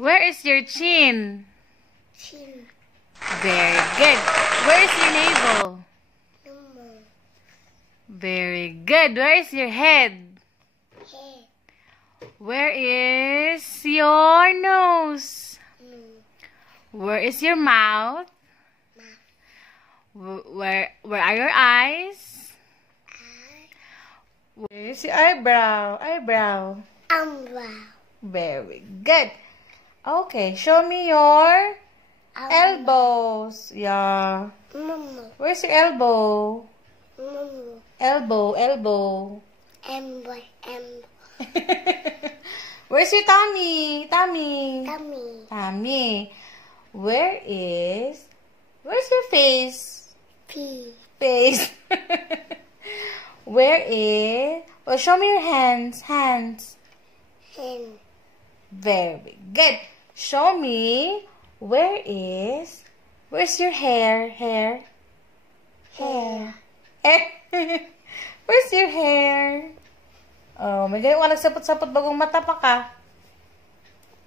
Where is your chin? Chin. Very good. Where is your navel? Number. Very good. Where is your head? Head. Where is your nose? Where is your mouth? Where are your eyes? Where is your eyebrow? Umbrella. Very good. Okay, show me your elbows. Yeah. Mama. Where's your elbow? Mama. Elbow. Ember. Where's your tummy? Tummy. Where's your face? Face. Well, show me your hands. Hand. Very good. Show me where's your hair? Hair. Where's your hair? Oh, may ganyan ka nagsapot-sapot bagong mata pa ka.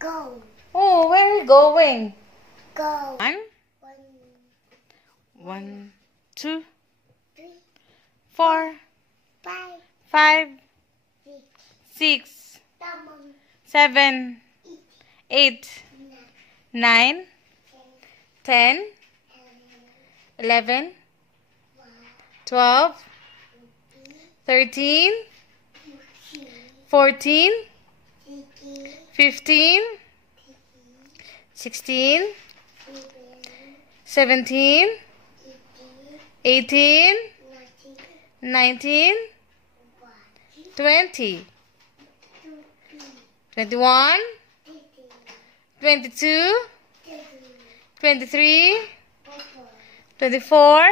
Go. Oh, where are you going? Go. 1, 2, 3, 4, 5, 5, 6, 6, 7, 8, 9, 10, 11, 12, 13, 14, 15, 16, 17, 18, 19, 20, 21, 22, 23, 24,